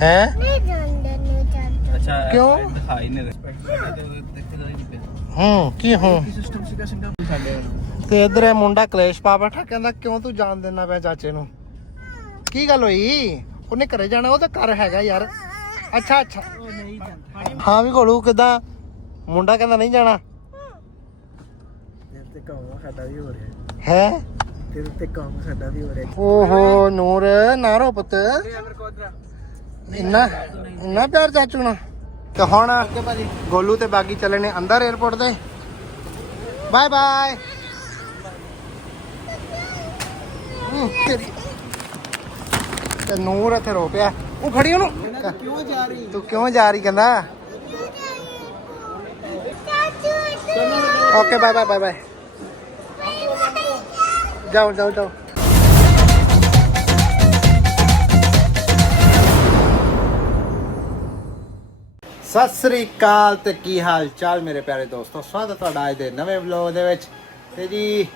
ਹੈ? ਨਹੀਂ ਜਾਂਦੇ ਨੂੰ ਚਾਚੂ। ਅੱਛਾ ਕਿਉਂ? ਦਿਖਾਈ ਨਹੀਂ ਰਹੇ। ਹੂੰ ਕੀ ਹੂੰ? ਸਿਸਟਮ ਸੀਗਾ ਸਿੰਗਲ? ਸਾਡੇ ਤੇ ਇਧਰ ਇਹ ਮੁੰਡਾ ਕਲੇਸ਼ ਪਾ ਬੈਠਾ ਕਹਿੰਦਾ ਕਿਉਂ ਤੂੰ ਜਾਣ ਦੇਣਾ ਪਿਆ ਚਾਚੇ ਨੂੰ? ਕੀ ਗੱਲ ਹੋਈ? ਉਹਨੇ ਘਰੇ ਜਾਣਾ ਉਹ ਤਾਂ ਘਰ ਹੈਗਾ ਯਾਰ। ਅੱਛਾ ਅੱਛਾ। ਉਹ ਨਹੀਂ ਜਾਂਦਾ ਹਾਂ ਵੀ ਘੋਲੂ ਕਿਦਾਂ? ਮੁੰਡਾ ਕਹਿੰਦਾ ਨਹੀਂ ਜਾਣਾ। ਤੇਰੇ ਤੇ ਕੰਮ ਸਾਡਾ ਵੀ ਹੋ ਰਿਹਾ। ਹੈ? ਤੇਰੇ ਤੇ ਕੰਮ ਸਾਡਾ ਵੀ ਹੋ ਰਿਹਾ। ਓਹੋ ਨੂਰ ਨਾ ਰੋ ਪੁੱਤ। ਅਮਰ ਕੋਦਰਾ ਇੰਨਾ ਇੰਨਾ ਪਿਆਰ ਚਾਚੂ ਨਾਲ। ਤੇ ਹੁਣ ਗੋਲੂ ਤੇ ਬਾਗੀ ਚੱਲੇ ਨੇ ਅੰਦਰ 에어ਪੋਰਟ ਦੇ ਬਾਏ ਬਾਏ ਤੇ ਨੂਰ ਇੱਥੇ ਰੋ ਪਿਆ। ਉਹ ਖੜੀ ਉਹਨੂੰ। ਕਿਉਂ ਜਾ ਰਹੀ? ਤੂੰ ਕਿਉਂ ਜਾ ਰਹੀ ਕਹਿੰਦਾ। ਚਾਚੂ okay bye bye bye bye ਜਾਓ ਜਾਓ ਜਾਓ। ਸਤਿ ਸ੍ਰੀ ਅਕਾਲ ਤੇ ਕੀ ਹਾਲ ਚਾਲ ਮੇਰੇ ਪਿਆਰੇ ਦੋਸਤੋ? ਸਵਾਗਤ ਹੈ ਤੁਹਾਡਾ ਅੱਜ ਦੇ ਨਵੇਂ ਵਲੌਗ ਦੇ ਵਿੱਚ। ਤੇ ਜੀ,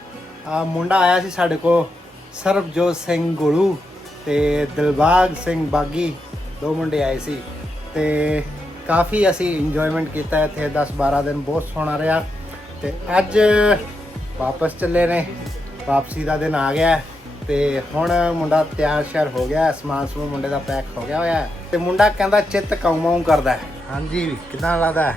ਆ ਮੁੰਡਾ ਆਇਆ ਸੀ ਸਾਡੇ ਕੋ ਸਰਬਜੋਤ ਸਿੰਘ ਗੋਲੂ ਤੇ ਦਿਲਬਾਗ ਸਿੰਘ ਬਾਗੀ, ਦੋ ਮੁੰਡੇ ਆਏ ਸੀ। ਤੇ ਕਾਫੀ ਅਸੀਂ ਇੰਜੋਇਮੈਂਟ ਕੀਤਾ ਇੱਥੇ 10 12 ਦਿਨ ਬਹੁਤ ਸੋਹਣਾ ਰਿਹਾ। ਤੇ ਅੱਜ ਵਾਪਸ ਚੱਲੇ ਨੇ, ਵਾਪਸੀ ਦਾ ਦਿਨ ਆ ਗਿਆ। ਹੈ ਤੇ ਹੁਣ ਮੁੰਡਾ ਤਿਆਰ ਸ਼ਿਆਰ ਹੋ ਗਿਆ, ਸਮਾਨ ਸਮੂਹ ਮੁੰਡੇ ਦਾ ਪੈਕ ਹੋ ਗਿਆ ਹੋਇਆ। ਹੈ ਤੇ ਮੁੰਡਾ ਕਹਿੰਦਾ ਚਿੱਤ ਕੌਮਾਉ ਕਰਦਾ ਹੈ। ਹਾਂਜੀ, ਕਿਦਾਂ ਲੱਗਦਾ?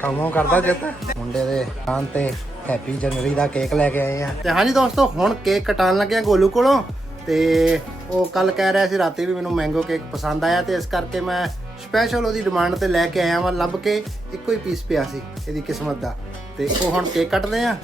ਕੰਮੋਂ ਕਰਦਾ ਚਿੱਤ ਮੁੰਡੇ ਦੇ ਆਂ ਤੇ ਹੈਪੀ ਜਨਵਰੀ ਦਾ ਕੇਕ ਲੈ ਕੇ ਆਏ ਆ। ਤੇ ਹਾਂਜੀ ਦੋਸਤੋ, ਹੁਣ ਕੇਕ ਕਟਾਉਣ ਲੱਗੇ ਆ ਗੋਲੂ ਕੋਲੋਂ। ਤੇ ਉਹ ਕੱਲ ਕਹਿ ਰਿਹਾ ਸੀ, ਰਾਤੀ ਵੀ ਮੈਨੂੰ ਮੈਂਗੋ ਕੇਕ ਪਸੰਦ ਆਇਆ ਤੇ ਇਸ ਕਰਕੇ ਮੈਂ ਸਪੈਸ਼ਲ ਉਹਦੀ ਡਿਮਾਂਡ ਤੇ ਲੈ ਕੇ ਆਇਆ ਵਾਂ, ਲੱਭ ਕੇ ਇੱਕੋ ਹੀ ਪੀਸ ਪਿਆ ਸੀ, ਇਹਦੀ ਕਿਸਮਤ ਦਾ। ਤੇ ਉਹ ਹੁਣ ਕੇਕ ਕੱਟਦੇ ਆ।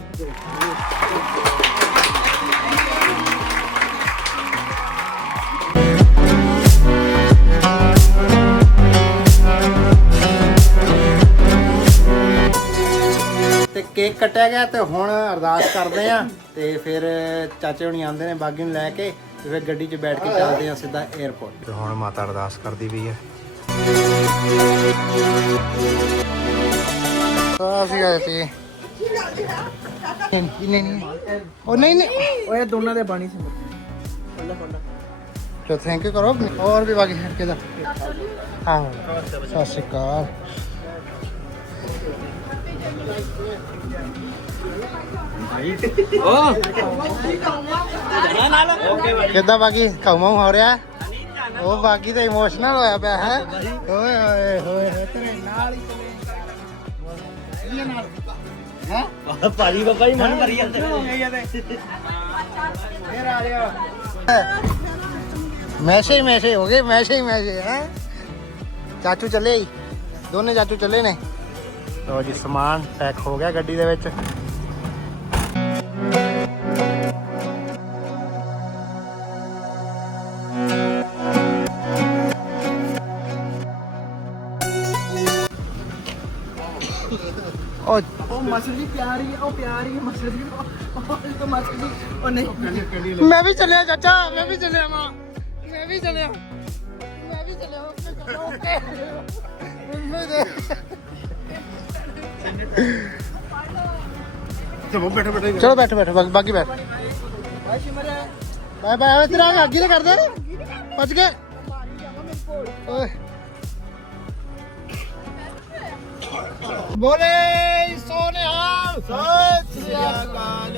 ਤੇ ਕੇਕ ਕੱਟਿਆ ਗਿਆ ਤੇ ਹੁਣ ਅਰਦਾਸ ਕਰਦੇ ਆ ਤੇ ਫਿਰ ਚਾਚੇ ਹੁਣੀ ਆਉਂਦੇ ਨੇ ਬਾਗੀ ਨੂੰ ਲੈ ਕੇ ਤੇ ਫਿਰ ਗੱਡੀ 'ਚ ਬੈਠ ਕੇ ਚੱਲਦੇ ਆ ਸਿੱਧਾ 에ਅਰਪੋਰਟ ਤੇ ਹੁਣ ਮਾਤਾ ਅਰਦਾਸ ਕਰਦੀ ਪਈ ਹੈ ਸਾਸੀ ਆਏ ਪੀ ਨਹੀਂ ਨਹੀਂ। ਉਹ ਨਹੀਂ ਨਹੀਂ। ਓਏ ਦੋਨਾਂ ਦੇ ਬਾਣੀ ਸੀ ਖੋਲਾ ਖੋਲਾ ਚੋ ਥੈਂਕ ਯੂ ਕਰੋ। ਹੋਰ ਵੀ ਬਾਕੀ ਹੈ ਕਿਦਾ? ਹਾਂ। ਸਤਿ ਸ਼੍ਰੀ ਅਕਾਲ। ਓ ਕਿੱਦਾਂ ਬਾਕੀ ਕੌਮਾ ਹੋ ਰਿਹਾ? ਉਹ ਬਾਕੀ ਤਾਂ ਇਮੋਸ਼ਨਲ ਹੋਇਆ ਪਿਆ ਹੈ। ਓਏ ਹੋਏ ਹੋਏ ਤੇਰੇ ਨਾਲ ਹੀ ਚਲੇ ਇਹਦੇ ਨਾਲ ਹੈ? ਬਾਬਾ ਜੀ ਮਨ ਮਰੀ ਜਾਂਦੇ। ਫੇਰ ਆ ਗਿਆ ਮੈਸੇ ਹੀ ਮੈਸੇ ਹੋ ਗਏ ਮੈਸੇ ਹੀ ਮੈਸੇ ਹੈ? ਚਾਚੂ ਚੱਲੇ ਹੀ। ਦੋਨੇ ਚਾਚੂ ਚੱਲੇ ਨੇ। ਲੋ ਜੀ ਸਮਾਨ ਪੈਕ ਹੋ ਗਿਆ ਗੱਡੀ ਦੇ ਵਿੱਚ। ਉਹ ਉਹ ਮਸਲੀ ਪਿਆਰੀ ਹੈ ਉਹ ਪਿਆਰੀ ਹੈ ਮਸਲੀ ਉਹ ਤਾਂ ਮਸਲੀ ਉਹ ਨਹੀਂ। ਮੈਂ ਵੀ ਚੱਲਿਆ ਚਾਚਾ ਮੈਂ ਵੀ ਚੱਲਿਆ ਮਾਂ ਮੈਂ ਵੀ ਚੱਲਿਆ। ਮੈਂ ਵੀ ਚੱਲਿਆ ਓਕੇ। ਚਲੋ ਬੈਠੋ ਬੈਠੋ। ਚਲੋ ਬੈਠੋ ਬੈਠੋ ਬਾਕੀ- ਬਾਕੀ ਬੈਠ। ਬਾਏ ਬਾਏ ਤੇਰਾ ਅੱਗੇ ਤੇ ਕਰਦੇ ਪਹੁੰਚ ਗਏ ਓਏ। ਬੋਲੇ ਸੋਨਿਹਾਲ ਸਤਿ ਸ੍ਰੀ ਅਕਾਲ।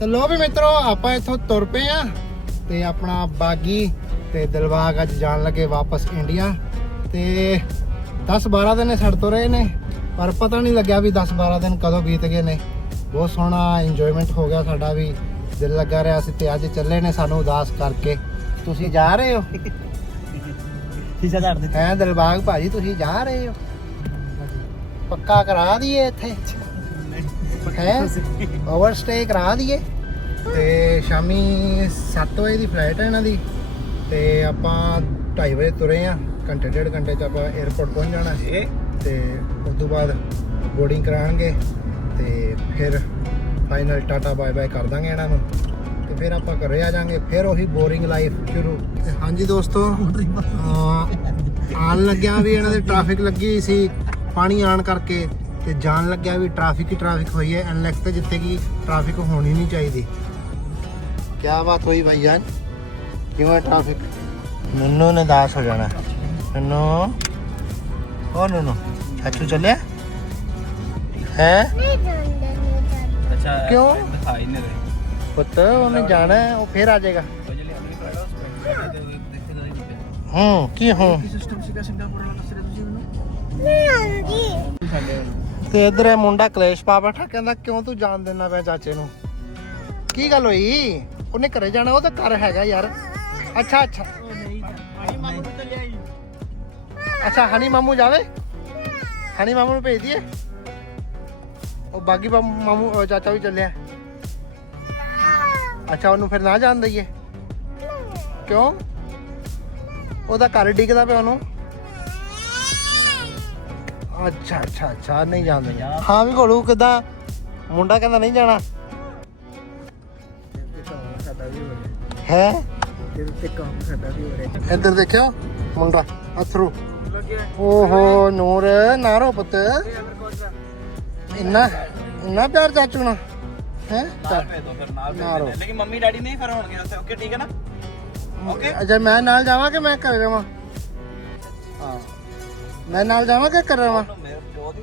ਤੇ ਲੋ ਵੀ ਮਿੱਤਰੋ ਆਪਾਂ ਇੱਥੋਂ ਤੁਰ ਪਏ ਆ ਤੇ ਆਪਣਾ ਬਾਗੀ ਤੇ ਦਿਲਬਾਗ ਅੱਜ ਜਾਣ ਲੱਗੇ ਵਾਪਸ ਇੰਡੀਆ। ਤੇ 10 12 ਦਿਨ ਛੱਡ ਤੋਂ ਰਹੇ ਨੇ। ਪਰ ਪਤਾ ਨਹੀਂ ਲੱਗਿਆ ਵੀ 10 12 ਦਿਨ ਕਦੋਂ ਬੀਤ ਗਏ ਨੇ। ਬਹੁਤ ਸੋਹਣਾ ਇੰਜੋਇਮੈਂਟ ਹੋ ਗਿਆ ਸਾਡਾ ਵੀ। ਦਿਲ ਲੱਗਾ ਰਿਹਾ ਸੀ ਤੇ ਅੱਜ ਚੱਲੇ ਨੇ ਸਾਨੂੰ ਉਦਾਸ ਕਰਕੇ। ਤੁਸੀਂ ਜਾ ਰਹੇ ਹੋ? ਸ਼ੀਸ਼ਾ ਝਾੜ ਦੇ ਹੈ ਦਿਲਬਾਗ ਭਾਜੀ ਤੁਸੀਂ ਜਾ ਰਹੇ ਹੋ? ਪੱਕਾ ਕਰਾ ਦਈਏ ਇੱਥੇ? ਹੈ? ਓਵਰ ਸਟੇ ਕਰਾ ਦਈਏ? ਤੇ ਸ਼ਾਮੀ 7 ਵਜੇ ਦੀ ਫਲਾਈਟ ਹੈ ਇਹਨਾਂ ਦੀ। ਤੇ ਆਪਾਂ 2:30 ਵਜੇ ਤੁਰੇ ਆ ਘੰਟੇ ਡੇਢ ਘੰਟੇ ਚ ਆਪਾਂ 에어ਪੋਰਟ ਪਹੁੰਚ ਜਾਣਾ। ਇਹ ਤੇ ਉਸ ਤੋਂ ਬਾਅਦ ਬੋਰਡਿੰਗ ਕਰਾਣਗੇ ਤੇ ਫਿਰ ਫਾਈਨਲ ਟਾਟਾ ਬਾਏ ਬਾਏ ਕਰ ਦਾਂਗੇ ਇਹਨਾਂ ਨੂੰ। ਤੇ ਫਿਰ ਆਪਾਂ ਘਰੇ ਆ ਜਾਾਂਗੇ, ਫਿਰ ਉਹੀ ਬੋਰਿੰਗ ਲਾਈਫ ਸ਼ੁਰੂ। ਤੇ ਹਾਂਜੀ ਦੋਸਤੋ, ਅਹ ਆਉਣ ਲੱਗਿਆ ਵੀ ਇਹਨਾਂ ਦੇ ਟ੍ਰੈਫਿਕ ਲੱਗੀ ਸੀ, ਪਾਣੀ ਆਣ ਕਰਕੇ, ਤੇ ਜਾਣ ਲੱਗਿਆ ਵੀ ਟ੍ਰੈਫਿਕ ਹੀ ਟ੍ਰੈਫਿਕ ਹੋਈ ਹੈ ਐਨਲੈਕਸ ਤੇ ਜਿੱਥੇ ਕੀ ਟ੍ਰੈਫਿਕ ਹੋਣੀ ਨਹੀਂ ਚਾਹੀਦੀ। ਕੀ ਬਾਤ ਹੋਈ ਭਾਈ ਜਾਨ ਕਿਉਂ ਟ੍ਰੈਫਿਕ ਮੈਨੂੰ ਨੇ ਦਾਸ ਹੋ ਜਾਣਾ। ਮੈਨੂੰ ਉਹ ਨੋ ਚਾਚੂ ਚੱਲਿਆ? ਹੈ? ਨਹੀਂ ਜਾਂਦੇ ਨੂੰ ਚੱਲ ਅੱਛਾ ਕਿਉਂ? ਦਿਖਾਈ ਨਹੀਂ ਰਹੇ। ਪੁੱਤ ਉਹਨੇ ਜਾਣਾ ਹੈ, ਉਹ ਫੇਰ ਆ ਜਾਏਗਾ। ਨਹੀਂ ਪਿਆ ਹੂੰ ਕੀ ਹੂੰ? ਨਹੀਂ ਆਉਂਦੀ ਤੇ ਇਧਰ ਇਹ ਮੁੰਡਾ ਕਲੇਸ਼ ਪਾ ਬੈਠਾ ਕਹਿੰਦਾ ਕਿਉਂ ਤੂੰ ਜਾਣ ਦਿੰਦਾ ਪਿਆ ਚਾਚੇ ਨੂੰ? ਕੀ ਗੱਲ ਹੋਈ? ਉਹਨੇ ਘਰੇ ਜਾਣਾ ਉਹ ਤਾਂ ਘਰ ਹੈਗਾ ਯਾਰ। ਅੱਛਾ ਅੱਛਾ। ਨਹੀਂ ਹਣੀ ਮਾਮੂ ਅੱਛਾ ਹਨੀ ਮਾਮੂ ਜਾਵੇ? ਹਨੀ ਮਾਮੂ ਨੂੰ ਭੇਜ ਦਈਏ। ਉਹ ਬਾਗੀ ਮਾਮੂ ਚਾਚਾ ਵੀ ਚੱਲਿਆ। ਅੱਛਾ ਉਹਨੂੰ ਫਿਰ ਨਾ ਜਾਣ ਦਈਏ। ਕਿਉਂ? ਉਹਦਾ ਘਰ ਡਿੱਗਦਾ ਪਿਆ ਉਹਨੂੰ। ਅੱਛਾ ਅੱਛਾ ਅੱਛਾ ਨਹੀਂ ਜਾਣ ਦਈਏ। ਹਾਂ ਵੀ ਘੋਲੂ ਕਿਦਾਂ? ਮੁੰਡਾ ਕਹਿੰਦਾ ਨਹੀਂ ਜਾਣਾ। ਹੋ? ਰਿਹਾ ਹੈ ਤੇਰੇ ਤੇ ਕੰਮ ਸਾਡਾ ਵੀ ਹੋ ਰਿਹਾ। ਇੱਧਰ ਦੇਖਿਓ ਮੁੰਡਾ ਅਥਰੂ ਨੂਰ ਰੋ ਪੁੱਤ। ਅਮਰ ਕੋਸਾ ਇੰਨਾ ਇੰਨਾ ਪਿਆਰ ਚਾਚੂ ਨਾਲ ਹੈ? ਦੇ ਲੇਕਿਨ ਮੰਮੀ ਡੈਡੀ ਨਹੀਂ ਫਿਰ ਹੋਣਗੇ ਉੱਥੇ। ਓਕੇ ਠੀਕ ਹੈ ਨਾ? ਓਕੇ। ਅੱਛਾ ਮੈਂ ਨਾਲ ਜਾਵਾਂ ਕਿ ਮੈਂ ਘਰੇ ਰਵਾਂ? ਹਾਂ। ਮੈਂ ਨਾਲ ਜਾਵਾਂ ਕਿ ਘਰੇ ਰਵਾਂ? ਮੇਰੇ ਜੋ ਦੀ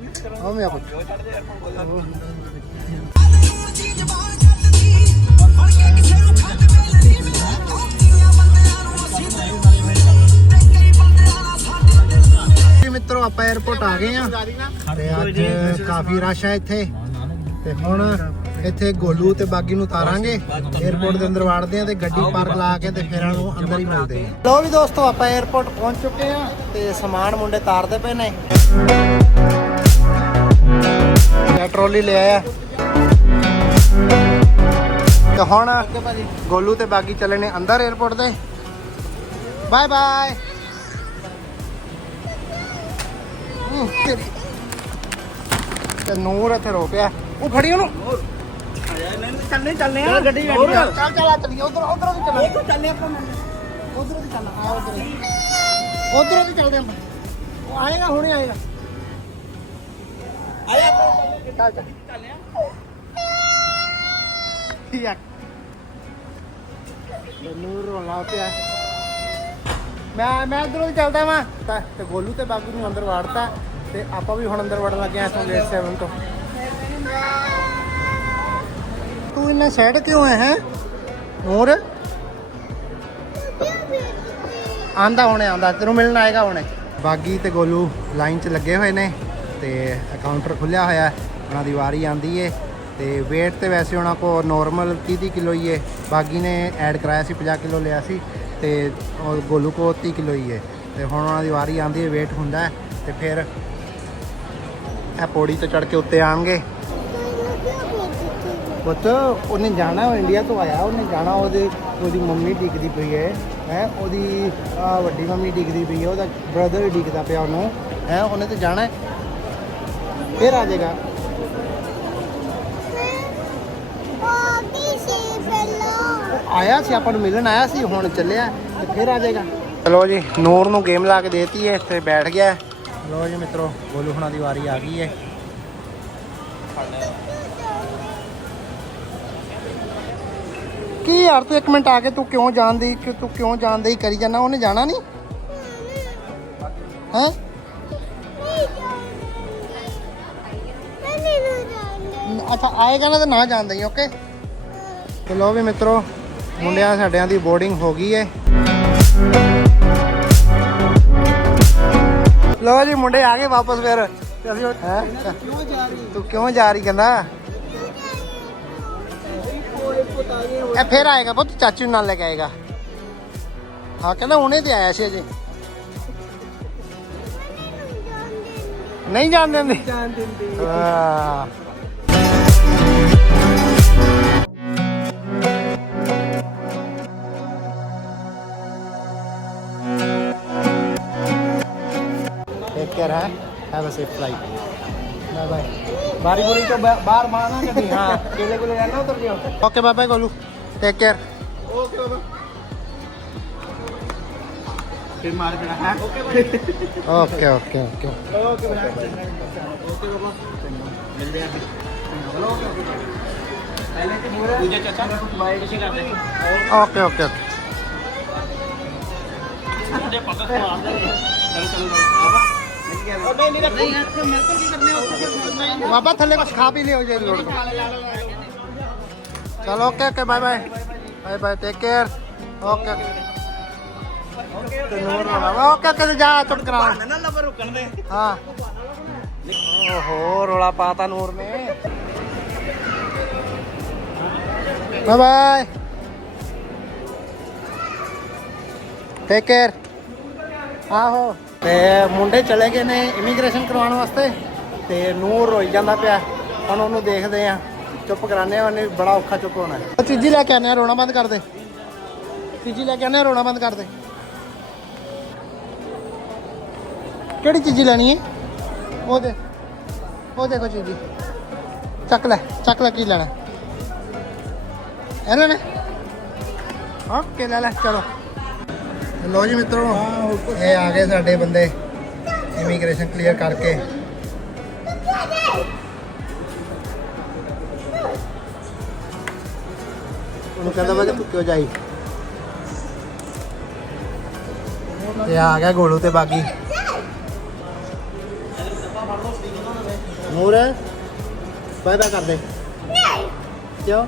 ਮਿੱਤਰੋ ਆਪਾਂ 에어ਪੋਰਟ ਆ ਗਏ ਆ ਤੇ ਅੱਜ ਕਾਫੀ ਰਸ਼ ਆ ਇੱਥੇ। ਤੇ ਹੁਣ ਇੱਥੇ ਗੋਲੂ ਤੇ ਬਾਗੀ ਨੂੰ ਉਤਾਰਾਂਗੇ 에어ਪੋਰਟ ਦੇ ਅੰਦਰ ਵੜਦੇ ਆ ਤੇ ਗੱਡੀ ਪਾਰਕ ਲਾ ਕੇ ਤੇ ਫਿਰ ਉਹ ਅੰਦਰ ਹੀ ਮਿਲਦੇ ਆ ਲੋ ਵੀ ਦੋਸਤੋ ਆਪਾਂ 에어ਪੋਰਟ ਪਹੁੰਚ ਚੁੱਕੇ ਆ ਤੇ ਸਮਾਨ ਮੁੰਡੇ ਤਾਰਦੇ ਪਏ ਨੇ। ਪੈਟਰੋਲ ਹੀ ਲਿਆ ਤੇ ਹੁਣ ਗੋਲੂ ਤੇ ਬਾਗੀ ਚੱਲੇ ਨੇ ਅੰਦਰ 에어ਪੋਰਟ ਦੇ ਬਾਏ ਬਾਏ ਤੇਰੀ ਤੇ ਨੂਰ ਇੱਥੇ ਰੋ ਪਿਆ ਉਹ ਫੜੀ ਉਹਨੂੰ। ਚੱਲਨੇ ਚੱਲਨੇ ਚੱਲ ਗੱਡੀ ਗੱਡੀ ਚੱਲ ਚੱਲ ਚੱਲ ਚੱਲੀਏ। ਉਧਰ ਉਧਰ ਦੀ ਚੱਲ ਦੇਖੋ ਚੱਲੇ ਆਪਾਂ ਉਧਰ ਦੀ ਚੱਲ ਆ ਉਧਰ ਉਧਰ ਦੀ ਚੱਲਦੇ ਆਪਾਂ। ਉਹ ਆਏਗਾ ਹੁਣੇ ਆਏਗਾ। ਆਇਆ ਚੱਲ ਚੱਲ। ਚੱਲੇ ਯਾਰ ਨੂਰ ਰੋਲਾ ਪਿਆ। ਮੈਂ ਮੈਂ ਇਧਰੋਂ ਚੱਲਦਾ ਵਾਂ। ਤਾਂ ਤੇ ਗੋਲੂ ਤੇ ਬਾਗੂ ਨੂੰ ਅੰਦਰ ਵਾੜਤਾ। ਤੇ ਆਪਾਂ ਵੀ ਹੁਣ ਅੰਦਰ ਵੜਨ ਲੱਗੇ ਆ ਇਥੋਂ ਗੇਟ 7 ਤੋਂ। ਤੂੰ ਇੰਨਾ ਸੈਡ ਕਿਉਂ ਹੈ ਹੈ? ਨੂਰ ਆਂਦਾ ਹੁਣੇ, ਆਂਦਾ। ਤੈਨੂੰ ਮਿਲਣ ਆਏਗਾ ਹੁਣੇ। ਬਾਗੀ ਤੇ ਗੋਲੂ ਲਾਈਨ 'ਚ ਲੱਗੇ ਹੋਏ ਨੇ ਤੇ ਕਾਊਂਟਰ ਖੁੱਲਿਆ ਹੋਇਆ ਉਹਨਾਂ ਦੀ ਵਾਰੀ ਆਂਦੀ ਏ। ਤੇ weight ਤੇ ਵੈਸੇ ਉਹਨਾਂ ਕੋ ਨਾਰਮਲ 30 ਕਿਲੋ ਹੀ ਏ। ਬਾਗੀ ਨੇ ਐਡ ਕਰਾਇਆ ਸੀ 50 ਕਿਲੋ ਲਿਆ ਸੀ। ਤੇ ਗੋਲੂ ਕੋ 30 ਕਿਲੋ ਹੀ ਏ। ਤੇ ਹੁਣ ਉਹਨਾਂ ਦੀ ਵਾਰੀ ਆਂਦੀ ਏ, weight ਹੁੰਦਾ ਹੈ। ਤੇ ਫਿਰ ਇਹ ਪੌੜੀ ਤੋਂ ਚੜ ਕੇ ਉੱਤੇ ਆਣਗੇ ਪੁੱਤ, ਉਹਨੇ ਜਾਣਾ ਉਹ ਇੰਡੀਆ ਤੋਂ ਆਇਆ, ਉਹਨੇ ਜਾਣਾ ਉਹਦੇ, ਉਹਦੀ ਮੰਮੀ ਡਿੱਗਦੀ ਪਈ ਹੈ ਹੈ, ਉਹਦੀ ਵੱਡੀ ਮੰਮੀ ਡਿੱਗਦੀ ਪਈ ਹੈ, ਉਹਦਾ ਬ੍ਰਦਰ ਡਿੱਗਦਾ ਪਿਆ ਉਹਨੂੰ, ਹੈ, ਉਹਨੇ ਤੇ ਜਾਣਾ ਹੈ। ਫਿਰ ਆ ਜਾਏਗਾ। ਆਇਆ ਸੀ, ਆਪਾਂ ਨੂੰ ਮਿਲਣ ਆਇਆ ਸੀ, ਹੁਣ ਚੱਲਿਆ, ਤੇ ਫਿਰ ਆ ਜਾਏਗਾ। ਚਲੋ ਜੀ, ਨੂਰ ਨੂੰ ਗੇਮ ਲਾ ਕੇ ਦੇਤੀ ਹੈ, ਇੱਥੇ ਬੈਠ ਗਿਆ। ਲੋ ਜੀ ਮਿੱਤਰੋ, ਗੋਲੂ ਹੁਣਾਂ ਦੀ ਵਾਰੀ ਆ ਗਈ ਹੈ ਕੀ ਯਾਰ, ਤੂੰ ਇੱਕ ਮਿੰਟ ਆ ਕੇ ਤੂੰ ਕਿਉਂ ਜਾਣਦੀ, ਕਿ ਤੂੰ ਕਿਉਂ ਜਾਣਦੀ ਕਰੀ ਜਾਂਦਾ ਉਹਨੇ ਜਾਣਾ ਨਹੀਂ ਹੈ? ਅੱਛਾ, ਆਏਗਾ ਨਾ ਤਾਂ ਨਾ ਜਾਣਦਾ ਹੀ, ਓਕੇ? ਲੋ ਵੀ ਮਿੱਤਰੋ, ਮੁੰਡਿਆਂ ਸਾਡਿਆਂ ਦੀ ਬੋਰਡਿੰਗ ਹੋ ਗਈ ਹੈ ਲੋ ਜੀ ਮੁੰਡੇ ਆ ਗਏ ਵਾਪਸ ਫਿਰ। ਤੇ ਅਸੀਂ ਹੈ? ਕਿਉਂ ਜਾ ਰਹੀ ਤੂੰ ਕਿਉਂ ਜਾ ਰਹੀ ਕਹਿੰਦਾ? ਇਹ ਫਿਰ ਆਏਗਾ ਪੁੱਤ ਚਾਚੂ ਨਾਲ ਲੈ ਕੇ ਆਏਗਾ। ਹਾਂ ਕਹਿੰਦਾ ਹੁਣੇ ਤੇ ਆਇਆ ਸੀ ਅਜੇ। ਨਹੀਂ ਜਾਣ ਦਿੰਦੇ। ਜਾਣ ਦਿੰਦੇ? ਵਾਹ care ha? Have a safe flight. Bye bye bari boli to bar mana ke ha kele kele jana utar dio okay bye bye golu. Take care. Okay baba फिर मार पड़ा है ओके भाई okay okay okay okay okay बाबा Oke oke. ਰੱਖੋ ਇੱਥੇ ਮੇਰੇ ਕੋਲ ਕੀ ਕਰਨੇ ਉੱਥੇ ਫਿਰ ਬਾਬਾ ਥੱਲੇ ਕੁਝ ਖਾ ਪੀ ਲਿਓ ਜੇ ਲੋੜ ਚਲੋ okay okay bye bye bye bye take care okay ਤੇ ਨੂਰ ਨਾ ਓਕੇ ਓਕੇ ਤੇ ਜਾ ਚੁੱਪ ਕਰਾ ਤੇ ਮੁੰਡੇ ਚਲੇ ਗਏ ਨੇ ਇਮੀਗ੍ਰੇਸ਼ਨ ਕਰਵਾਉਣ ਵਾਸਤੇ ਤੇ ਨੂਰ ਰੋਈ ਜਾਂਦਾ ਪਿਆ। ਹੁਣ ਉਹਨੂੰ ਦੇਖਦੇ ਆ। ਚੁੱਪ ਕਰਾਣੇ ਆ, ਉਹਨੇ ਬੜਾ ਔਖਾ ਚੁੱਪ ਹੋਣਾ। ਉਹ ਚੀਜ਼ੀ ਲੈ ਕੇ ਆਨੇ ਆ, ਰੋਣਾ ਬੰਦ ਕਰ ਦੇ। ਚੀਜ਼ੀ ਲੈ ਕੇ ਆਨੇ ਆ, ਰੋਣਾ ਬੰਦ ਕਰ ਦੇ। ਕਿਹੜੀ ਚੀਜ਼ੀ ਲੈਣੀ ਹੈ ਉਹ ਦੇ, ਉਹ ਦੇਖੋ ਚੀਜ਼। ਚੱਕ ਲੈ ਚੱਕ ਲੈ ਕੀ ਲੈਣਾ। ਇਹ ਲੈਣਾ ਓਕੇ, ਲੈ ਲੈ, ਚਲੋ। ਲੋ ਜੀ ਮਿੱਤਰੋ ਇਹ ਆ ਗਏ ਸਾਡੇ ਬੰਦੇ ਇਮੀਗ੍ਰੇਸ਼ਨ ਕਲੀਅਰ ਕਰਕੇ। ਉਹਨੂੰ ਕਹਿੰਦਾ ਵਾ ਕਿ ਤੂੰ ਕਿਉਂ ਜਾਈ? ਤੇ ਆ ਗਿਆ ਗੋਲੂ ਤੇ ਬਾਗੀ। ਨੂਰ ਬਾਏ ਬਾਏ ਕਰ ਦੇ ਕਿਉਂ?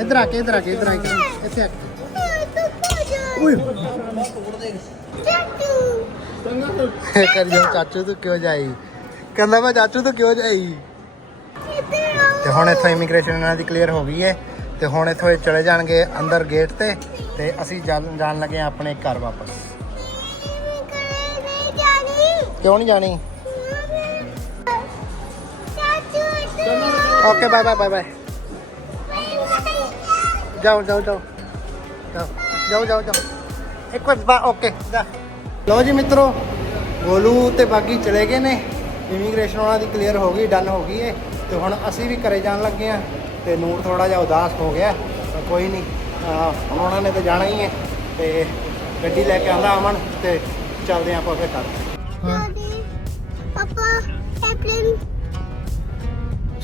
ਇੱਧਰ ਆ ਕੇ ਇੱਧਰ ਆ ਕੇ ਇੱਧਰ ਆ ਕੇ ਇੱਥੇ ਆ ਕੇ। ਓਏ। ਕਰ ਜਾ ਚਾਚੂ ਤੂੰ ਕਿਉਂ ਜਾਈ? ਕਹਿੰਦਾ ਮੈਂ ਚਾਚੂ ਤੂੰ ਕਿਉਂ ਜਾਈ? ਤੇ ਹੁਣ ਇੱਥੋਂ ਇਮੀਗ੍ਰੇਸ਼ਨ ਇਹਨਾਂ ਦੀ ਕਲੀਅਰ ਹੋ ਗਈ ਹੈ ਤੇ ਹੁਣ ਇੱਥੋਂ ਇਹ ਚਲੇ ਜਾਣਗੇ ਅੰਦਰ ਗੇਟ ਤੇ। ਤੇ ਅਸੀਂ ਜਾਣ ਲੱਗੇ ਹਾਂ ਆਪਣੇ ਘਰ ਵਾਪਸ। ਕਿਉਂ ਨਹੀਂ ਜਾਣੀ? Okay bye bye bye bye ਜਾਓ ਜਾਓ ਜਾਓ। ਜਾਓ। ਜਾਓ ਜਾਓ ਜਾਓ। ਇੱਕ ਵਾਰ ਬਾ ਓਕੇ ਜਾ। ਲਓ ਜੀ ਮਿੱਤਰੋ ਗੋਲੂ ਤੇ ਬਾਗੀ ਚਲੇ ਗਏ ਨੇ। ਇਮੀਗ੍ਰੇਸ਼ਨ ਉਹਨਾਂ ਦੀ ਕਲੀਅਰ ਹੋ ਗਈ ਡਨ ਹੋ ਗਈ ਹੈ ਤੇ ਹੁਣ ਅਸੀਂ ਵੀ ਘਰੇ ਜਾਣ ਲੱਗੇ ਆ। ਤੇ ਨੂਰ ਥੋੜਾ ਜਿਹਾ ਉਦਾਸ ਹੋ ਗਿਆ। ਕੋਈ ਨਹੀਂ ਹੁਣ ਉਹਨਾਂ ਨੇ ਤਾਂ ਜਾਣਾ ਹੀ ਹੈ ਤੇ ਗੱਡੀ ਲੈ ਕੇ ਆਂਦਾ ਅਮਨ ਤੇ ਚੱਲਦੇ ਆਪਾਂ ਫਿਰ ਹਾਂ ਪਾਪਾ ਐਪਲਨ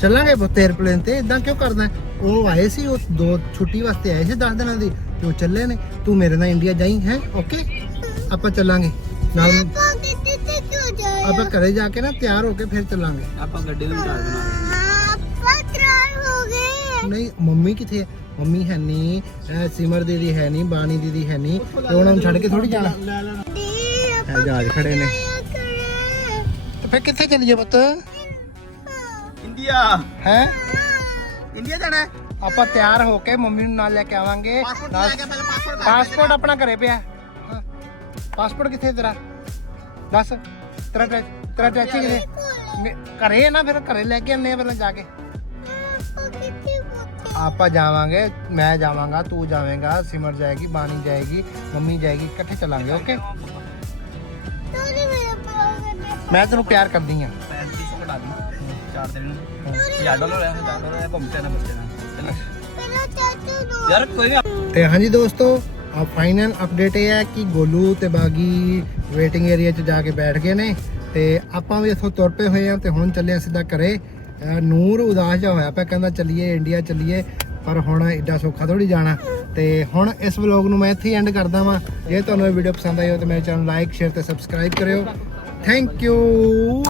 ਚੱਲਾਂਗੇ ਬੁੱਤ 에ਅਰਪਲੇਨ ਤੇ। ਇਦਾਂ ਕਿਉਂ ਕਰਦਾ? ਉਹ ਆਏ ਸੀ ਉਹ ਦੋ ਛੁੱਟੀ ਵਾਸਤੇ ਆਏ ਸੀ 10 ਦਿਨਾਂ ਦੀ। ਉਹ ਚੱਲੇ ਨੇ? ਤੂੰ ਮੇਰੇ ਨਾਲ ਇੰਡੀਆ ਜਾਈ ਹੈ? ਓਕੇ ਆਪਾਂ ਚੱਲਾਂਗੇ। ਨਾਲ ਪਾਪਾ ਕਿੱਥੇ ਤੇ ਕਿਉਂ ਜਾਏ? ਆਪਾਂ ਘਰੇ ਜਾ ਕੇ ਨਾ ਤਿਆਰ ਹੋ ਕੇ ਫਿਰ ਚੱਲਾਂਗੇ। ਆਪਾਂ ਗੱਡੀ ਨੂੰ ਚਾਰ ਦੇਣਾ। ਆਪਾਂ ਤਿਆਰ ਹੋ ਗਏ। ਨਹੀਂ ਮੰਮੀ ਕਿੱਥੇ ਹੈ ਮੰਮੀ ਹੈ ਨਹੀਂ ਸਿਮਰ ਦੀਦੀ ਹੈ ਨਹੀਂ ਬਾਣੀ ਦੀਦੀ ਹੈ ਨਹੀਂ ਤੇ ਉਹਨਾਂ ਨੂੰ ਛੱਡ ਕੇ ਥੋੜੀ ਜਾਣਾ। ਦੀ ਇਹ ਜਹਾਜ਼ ਖੜੇ ਨੇ। ਤੇ ਫਿਰ ਕਿੱਥੇ ਚੱਲੀਏ ਪੁੱਤ? ਇੰਡੀਆ। ਹੈ। ਇੰਡੀਆ ਜਾਣਾ ਹੈ? ਆਪਾਂ ਤਿਆਰ ਹੋ ਕੇ ਮੰਮੀ ਨੂੰ ਨਾਲ ਲੈ ਕੇ ਆਵਾਂਗੇ। ਪਾਸਪੋਰਟ ਆਪਣਾ ਘਰੇ ਪਿਆ। ਹਾਂ। ਪਾਸਪੋਰਟ ਕਿੱਥੇ ਤੇਰਾ? ਦੱਸ। ਤੇਰਾ ਤੇਰਾ ਟੈਚੀ ਕਿੱਥੇ? ਘਰੇ ਹੈ ਨਾ ਫਿਰ ਘਰੇ ਲੈ ਕੇ ਆਨੇ ਪਹਿਲਾਂ ਜਾ ਕੇ। ਆਪਾਂ ਜਾਵਾਂਗੇ ਮੈਂ ਜਾਵਾਂਗਾ ਤੂੰ ਜਾਵੇਂਗਾ ਸਿਮਰ ਜਾਏਗੀ ਬਾਣੀ ਜਾਏਗੀ ਮੰਮੀ ਜਾਏਗੀ ਇਕੱਠੇ ਚੱਲਾਂਗੇ ਓਕੇ? ਮੈਂ ਤੈਨੂੰ ਪਿਆਰ ਕਰਦੀ ਆ। ਪੈਸੇ ਦੀ ਸੌ ਘਟਾ ਦੀ ਚਾਰ ਦਿਨ ਨੂੰ। ਯਾਰ ਡਾਲਰ ਹੋਇਆ ਹਜ਼ਾਰ ਡਾਲਰ ਹੋਇਆ ਘੁੰਮ ਕੇ ਨਾ ਬੱਚੇ ਨਾਲ। ਯਾਰ ਕੋਈ ਤੇ ਹਾਂਜੀ ਦੋਸਤੋ, ਆ ਫਾਈਨਲ ਅਪਡੇਟ ਇਹ ਹੈ ਕਿ ਗੋਲੂ ਤੇ ਬਾਗੀ ਵੇਟਿੰਗ ਏਰੀਆ 'ਚ ਜਾ ਕੇ ਬੈਠ ਗਏ ਨੇ ਤੇ ਆਪਾਂ ਵੀ ਇੱਥੋਂ ਤੁਰ ਪਏ ਹੋਏ ਆ ਤੇ ਹੁਣ ਚੱਲੇ ਆ ਸਿੱਧਾ ਘਰੇ। ਨੂਰ ਉਦਾਸ ਜਿਹਾ ਹੋਇਆ ਪਿਆ, ਕਹਿੰਦਾ ਚੱਲੀਏ ਇੰਡੀਆ ਚੱਲੀਏ, ਪਰ ਹੁਣ ਐਡਾ ਸੌਖਾ ਥੋੜੀ ਜਾਣਾ। ਤੇ ਹੁਣ ਇਸ ਵਲੌਗ ਨੂੰ ਮੈਂ ਇੱਥੇ ਹੀ ਐਂਡ ਕਰਦਾ ਵਾਂ। ਜੇ ਤੁਹਾਨੂੰ ਇਹ ਵੀਡੀਓ ਪਸੰਦ ਆਈ ਹੋ ਤਾਂ ਮੇਰੇ ਚੈਨਲ ਲਾਈਕ ਸ਼ੇਅਰ ਤੇ ਸਬਸਕ੍ਰਾਈਬ ਕਰਿਓ। Thank you